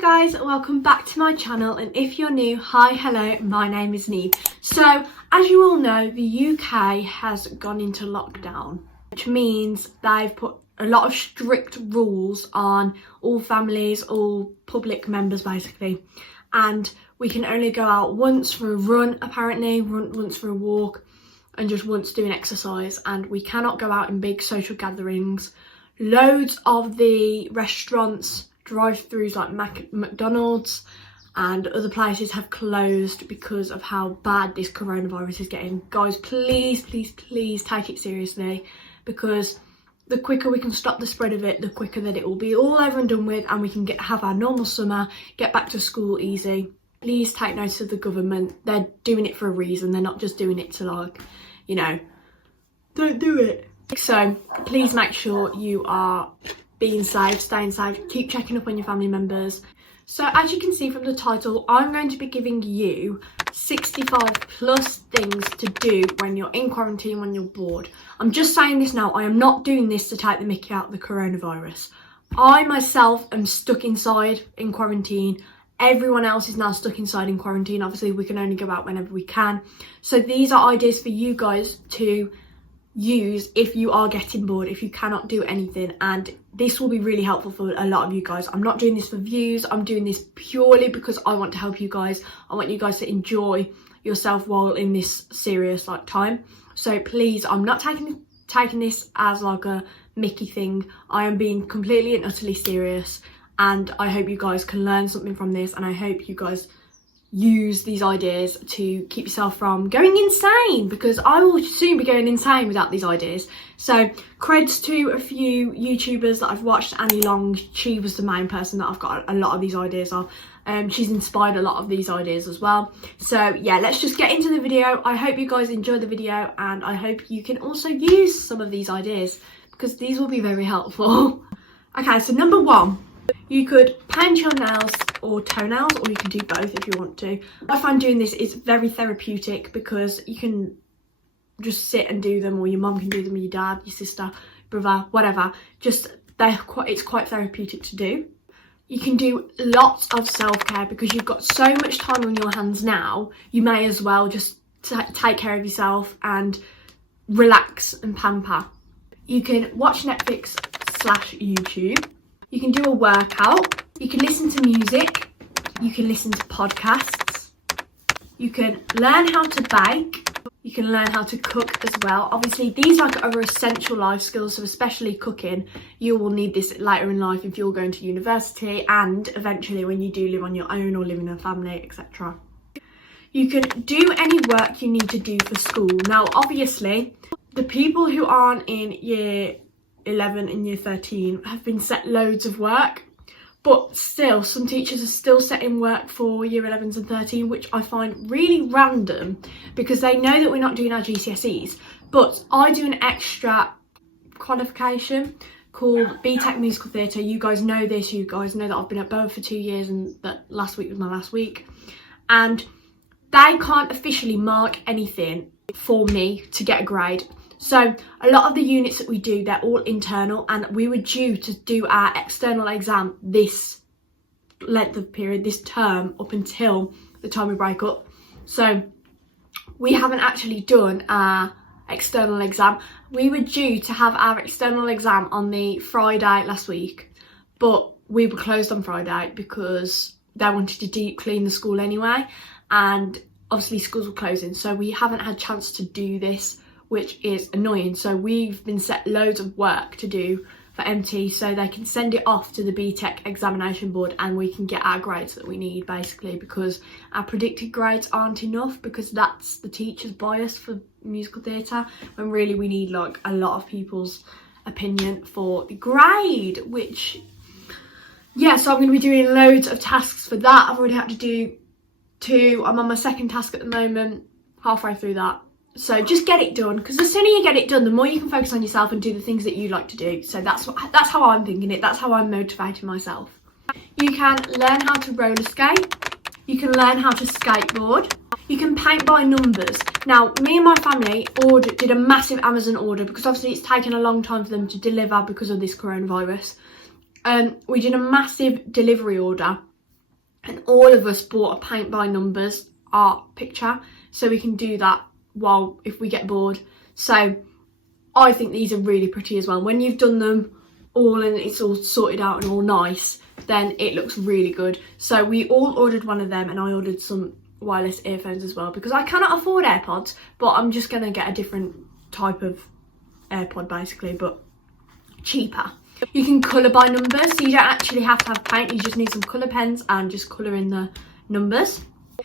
guys, welcome back to my channel, and if you're new, hi, hello, my name is Neve. So as you all know, the UK has gone into lockdown, which means they've put a lot of strict rules on all families, all public members basically, and we can only go out once for a run apparently, once for a walk, and just once doing exercise, and we cannot go out in big social gatherings. Loads of the restaurants, drive-throughs like McDonald's and other places have closed because of how bad this coronavirus is getting. Guys, please take it seriously, because the quicker we can stop the spread of it, the quicker that it will be all over and done with, and we can have our normal summer, get back to school easy. Please take notice of the government. They're doing it for a reason. They're not just doing it to, like, you know, don't do it. So please make sure you are being safe, staying safe, keep checking up on your family members. So as you can see from the title, I'm going to be giving you 65 plus things to do when you're in quarantine, when you're bored. I'm just saying this now, I am not doing this to take the mickey out of the coronavirus. I myself am stuck inside in quarantine. Everyone else is now stuck inside in quarantine. Obviously we can only go out whenever we can. So these are ideas for you guys to use if you are getting bored, if you cannot do anything, and this will be really helpful for a lot of you guys. I'm not doing this for views, I'm doing this purely because I want to help you guys. I want you guys to enjoy yourself while in this serious time. So please, I'm not taking this as like a Mickey thing. I am being completely and utterly serious, and I hope you guys can learn something from this, and I hope you guys use these ideas to keep yourself from going insane, because I will soon be going insane without these ideas. So creds to a few YouTubers that I've watched. Annie Long, she was the main person that I've got a lot of these ideas of. She's inspired a lot of these ideas as well. So yeah, let's just get into the video. I hope you guys enjoy the video, and I hope you can also use some of these ideas, because these will be very helpful. Okay, so number one, you could paint your nails or toenails, or you can do both if you want to. I find doing this is very therapeutic, because you can just sit and do them, or your mum can do them, or your dad, your sister, brother, whatever. Just it's quite therapeutic to do. You can do lots of self-care, because you've got so much time on your hands now. You may as well just take care of yourself and relax and pamper. You can watch Netflix/YouTube. You can do a workout, you can listen to music, you can listen to podcasts, you can learn how to bake, you can learn how to cook as well. Obviously these are essential life skills, so especially cooking. You will need this later in life if you're going to university, and eventually when you do live on your own or live in a family, etc. You can do any work you need to do for school. Now obviously the people who aren't in year 11 and year 13 have been set loads of work, but still some teachers are still setting work for year 11s and 13, which I find really random, because they know that we're not doing our GCSEs. But I do an extra qualification called BTEC Musical Theatre. You guys know this, you guys know that I've been at Boa for 2 years, and that last week was my last week, and they can't officially mark anything for me to get a grade. So a lot of the units that we do, they're all internal, and we were due to do our external exam this length of period, this term, up until the time we break up. So we haven't actually done our external exam. We were due to have our external exam on the Friday last week, but we were closed on Friday because they wanted to deep clean the school anyway, and obviously schools were closing, so we haven't had a chance to do this, which is annoying. So we've been set loads of work to do for MT, so they can send it off to the BTEC examination board, and we can get our grades that we need, basically, because our predicted grades aren't enough, because that's the teacher's bias for musical theatre, when really we need like a lot of people's opinion for the grade, which, yeah, so I'm going to be doing loads of tasks for that. I've already had to do 2. I'm on my second task at the moment, halfway through that. So just get it done, because the sooner you get it done, the more you can focus on yourself and do the things that you like to do. So that's how I'm thinking it. That's how I'm motivating myself. You can learn how to roller skate. You can learn how to skateboard. You can paint by numbers. Now, me and my family did a massive Amazon order, because obviously it's taken a long time for them to deliver because of this coronavirus. We did a massive delivery order, and all of us bought a paint by numbers art picture, so we can do that while if we get bored. So I think these are really pretty as well. When you've done them all and it's all sorted out and all nice, then it looks really good. So we all ordered one of them, and I ordered some wireless earphones as well because I cannot afford AirPods, but I'm just gonna get a different type of AirPod basically, but cheaper. You can colour by numbers, so you don't actually have to have paint, you just need some colour pens and just colour in the numbers.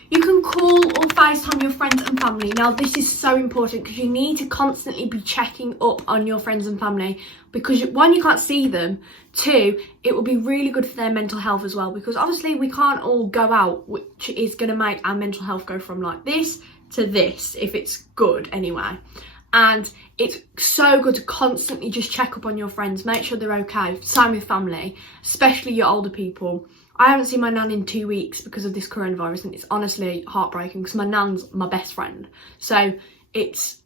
You can call or FaceTime your friends and family. Now this is so important because you need to constantly be checking up on your friends and family, because one, you can't see them, two, it will be really good for their mental health as well, because obviously we can't all go out, which is going to make our mental health go from like this to this, if it's good anyway. And it's so good to constantly just check up on your friends, make sure they're okay. Same with family, especially your older people. I haven't seen my nan in 2 weeks because of this coronavirus, and it's honestly heartbreaking because my nan's my best friend. So it's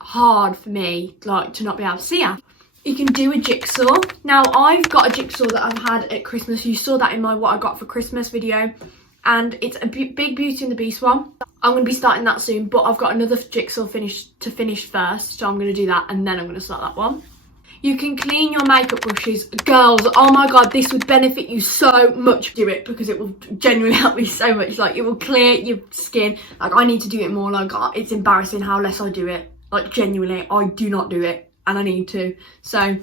hard for me like to not be able to see her. You can do a jigsaw. Now I've got a jigsaw that I've had at Christmas. You saw that in my what I got for Christmas video, and it's a big Beauty and the Beast one. I'm going to be starting that soon, but I've got another jigsaw to finish first, so I'm going to do that and then I'm going to start that one. You can clean your makeup brushes. Girls, oh my god, this would benefit you so much. Do it because it will genuinely help me so much. Like, it will clear your skin. Like, I need to do it more. Like, it's embarrassing how less I do it. Like, genuinely, I do not do it and I need to. So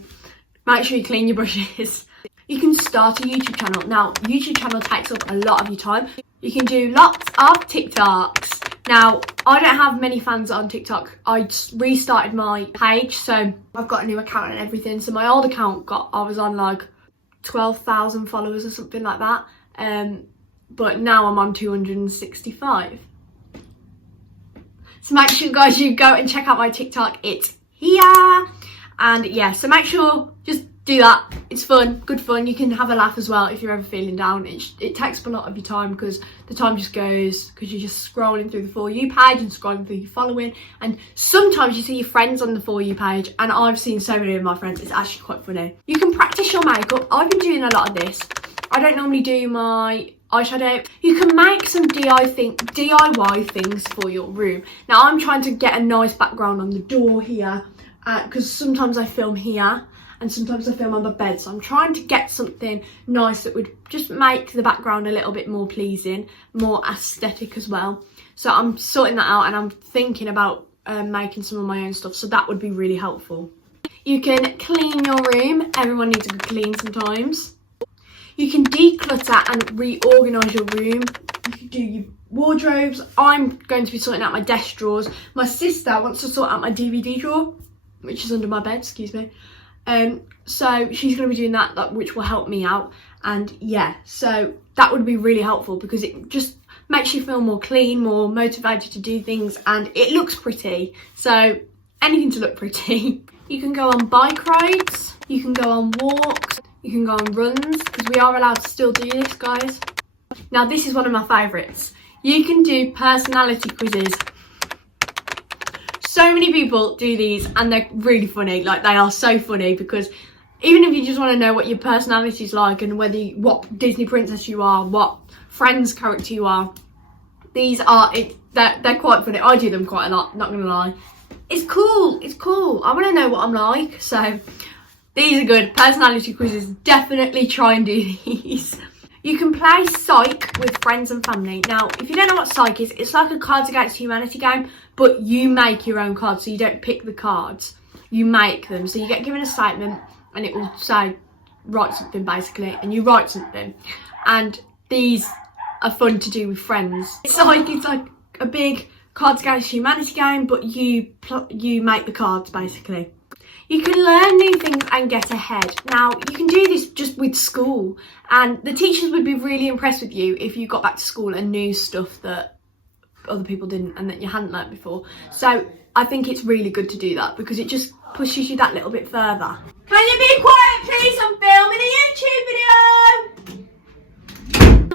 make sure you clean your brushes. You can start a YouTube channel. Now, YouTube channel takes up a lot of your time. You can do lots of TikToks. Now, I don't have many fans on TikTok. I just restarted my page, so I've got a new account and everything. So my old account I was on like 12,000 followers or something like that. But now I'm on 265. So make sure, guys, you go and check out my TikTok. It's here. And yeah, so make sure, just do that. It's fun, good fun. You can have a laugh as well if you're ever feeling down. It takes up a lot of your time because the time just goes, because you're just scrolling through the For You page and scrolling through your following, and sometimes you see your friends on the For You page, and I've seen so many of my friends. It's actually quite funny. You can practice your makeup. I've been doing a lot of this. I don't normally do my eyeshadow. You can make some DIY things for your room. Now I'm trying to get a nice background on the door here, because sometimes I film here and sometimes I film on the bed, so I'm trying to get something nice that would just make the background a little bit more pleasing, more aesthetic as well. So I'm sorting that out, and I'm thinking about making some of my own stuff, so that would be really helpful. You can clean your room. Everyone needs a good clean sometimes. You can declutter and reorganise your room. You can do your wardrobes. I'm going to be sorting out my desk drawers. My sister wants to sort out my DVD drawer, which is under my bed, excuse me. So she's going to be doing that, which will help me out. And yeah, so that would be really helpful because it just makes you feel more clean, more motivated to do things, and it looks pretty. So anything to look pretty. You can go on bike rides, you can go on walks, you can go on runs, because we are allowed to still do this, guys. Now this is one of my favourites. You can do personality quizzes. So many people do these and they're really funny. Like, they are so funny, because even if you just want to know what your personality is like and what Disney princess you are, what Friends character you are, these are they're quite funny. I do them quite a lot, not gonna lie. It's cool, it's cool. I want to know what I'm like, so these are good. Personality quizzes, definitely try and do these. You can play psych with friends and family. Now, if you don't know what psych is, it's like a Cards Against Humanity game, but you make your own cards, so you don't pick the cards, you make them. So you get given a statement and it will say, write something basically, and you write something. And these are fun to do with friends. It's like a big Cards Against Humanity game, but you make the cards basically. You can learn new things and get ahead. Now, you can do this just with school, and the teachers would be really impressed with you if you got back to school and knew stuff that other people didn't and that you hadn't learnt before. So I think it's really good to do that, because it just pushes you that little bit further. Can you be quiet, please? I'm filming a YouTube video.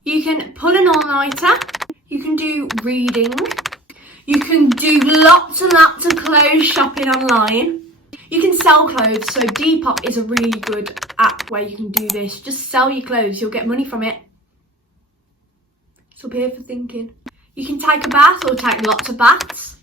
You can pull an all-nighter. You can do reading. You can do lots and lots of clothes shopping online. You can sell clothes, so Depop is a really good app where you can do this. Just sell your clothes, you'll get money from it. It's up here for thinking. You can take a bath or take lots of baths.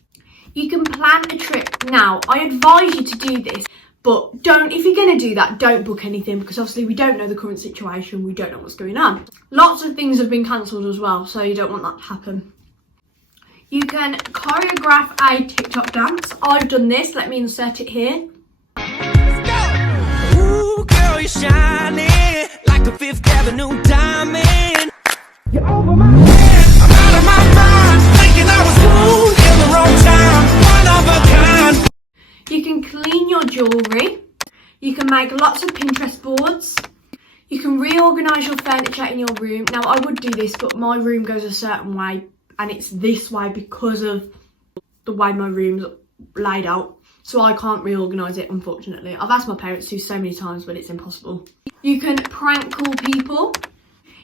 You can plan a trip. Now, I advise you to do this, but if you're going to do that, don't book anything, because obviously we don't know the current situation. We don't know what's going on. Lots of things have been cancelled as well, so you don't want that to happen. You can choreograph a TikTok dance. I've done this. Let me insert it here. Let's go! Ooh, girl, you're shining like a Fifth Avenue diamond. You're over my head. I'm out of my mind, thinking I was cool in the wrong time. One of a kind. You can clean your jewellery. You can make lots of Pinterest boards. You can reorganise your furniture in your room. Now, I would do this, but my room goes a certain way, and it's this way because of the way my room's laid out. So I can't reorganise it, unfortunately. I've asked my parents to so many times, but it's impossible. You can prank call people.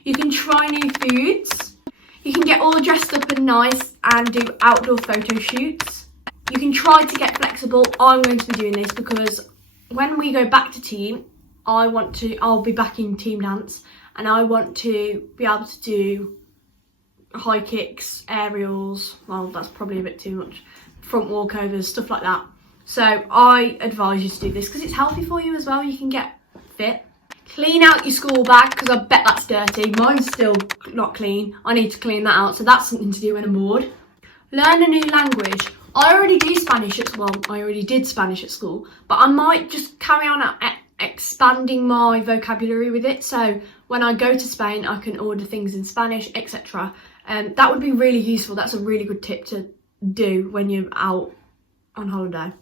You can try new foods. You can get all dressed up and nice and do outdoor photo shoots. You can try to get flexible. I'm going to be doing this because when we go back to team, I'll be back in team dance, and I want to be able to do high kicks, aerials, well, that's probably a bit too much, front walkovers, stuff like that. So I advise you to do this because it's healthy for you as well. You can get fit. Clean out your school bag, because I bet that's dirty. Mine's still not clean. I need to clean that out, so that's something to do when I'm bored. Learn a new language. I already did Spanish at school, but I might just carry on expanding my vocabulary with it. So when I go to Spain, I can order things in Spanish, etc. That would be really useful. That's a really good tip to do when you're out on holiday.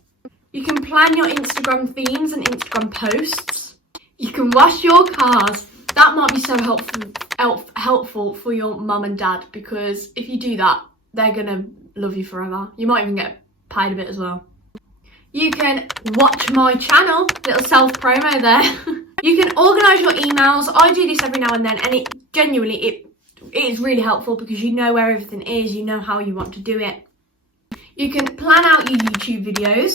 You can plan your Instagram themes and Instagram posts. You can wash your cars. That might be so helpful for your mum and dad, because if you do that, they're gonna love you forever. You might even get paid a bit as well. You can watch my channel, little self promo there. You can organise your emails. I do this every now and then, and it is really helpful because you know where everything is, you know how you want to do it. You can plan out your YouTube videos.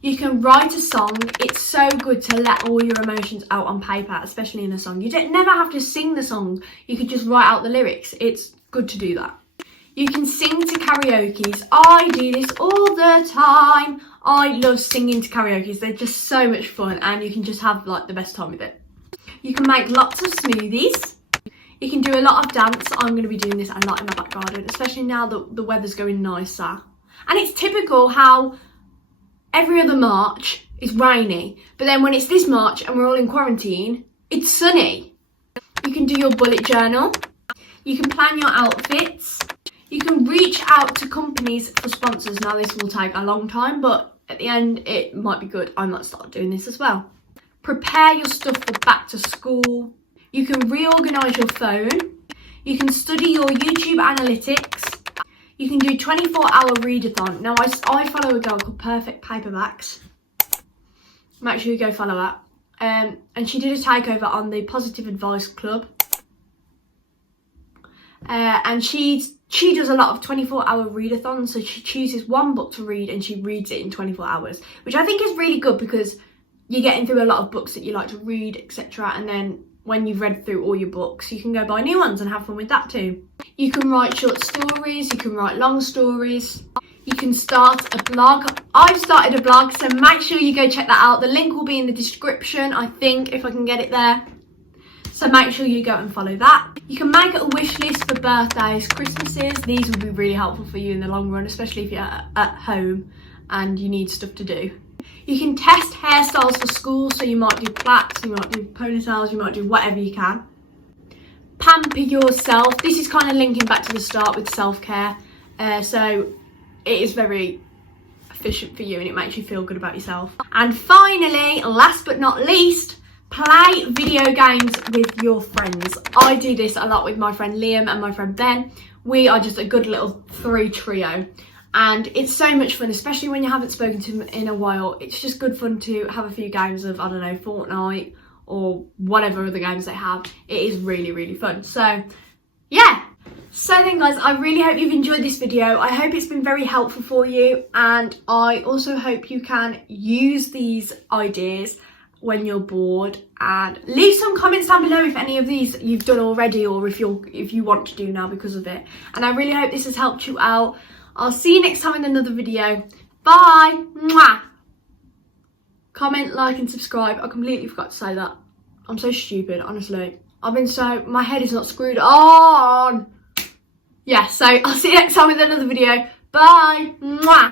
You can write a song. It's so good to let all your emotions out on paper, especially in a song. You don't never have to sing the song. You could just write out the lyrics. It's good to do that. You can sing to karaoke's. I do this all the time. I love singing to karaoke's. They're just so much fun, and you can just have like the best time with it. You can make lots of smoothies. You can do a lot of dance. I'm going to be doing this a lot in my back garden, especially now that the weather's going nicer. And it's typical how every other March is rainy, but then when it's this March and we're all in quarantine, it's sunny. You can do your bullet journal. You can plan your outfits. You can reach out to companies for sponsors. Now, this will take a long time, but at the end, it might be good. I might start doing this as well. Prepare your stuff for back to school. You can reorganise your phone. You can study your YouTube analytics. You can do 24-hour readathon. Now, I follow a girl called Perfect Paperbacks. Make sure you go follow her. And she did a takeover on the Positive Advice Club. And she does a lot of 24-hour readathons. So she chooses one book to read and she reads it in 24 hours. Which I think is really good because you're getting through a lot of books that you like to read, etc. And then when you've read through all your books, you can go buy new ones and have fun with that too. You can write short stories, you can write long stories, you can start a blog. I've started a blog, so make sure you go check that out. The link will be in the description, I think, if I can get it there. So make sure you go and follow that. You can make a wish list for birthdays, Christmases. These will be really helpful for you in the long run, especially if you're at home and you need stuff to do. You can test hairstyles for school, so you might do plaits, you might do ponytails, you might do whatever you can. Pamper yourself. This is kind of linking back to the start with self-care. So it is very efficient for you and it makes you feel good about yourself. And finally, last but not least, play video games with your friends. I do this a lot with my friend Liam and my friend Ben. We are just a good little 3 trio. And it's so much fun, especially when you haven't spoken to them in a while. It's just good fun to have a few games of, I don't know, Fortnite or whatever other games they have. It is really, really fun. So, yeah. So then, guys, I really hope you've enjoyed this video. I hope it's been very helpful for you. And I also hope you can use these ideas when you're bored, and leave some comments down below if any of these you've done already, or if you want to do now because of it. And I really hope this has helped you out. I'll see you next time in another video. Bye. Mwah. Comment, like and subscribe. I completely forgot to say that. I'm so stupid, honestly. My head is not screwed on. Yeah, so I'll see you next time with another video. Bye. Mwah.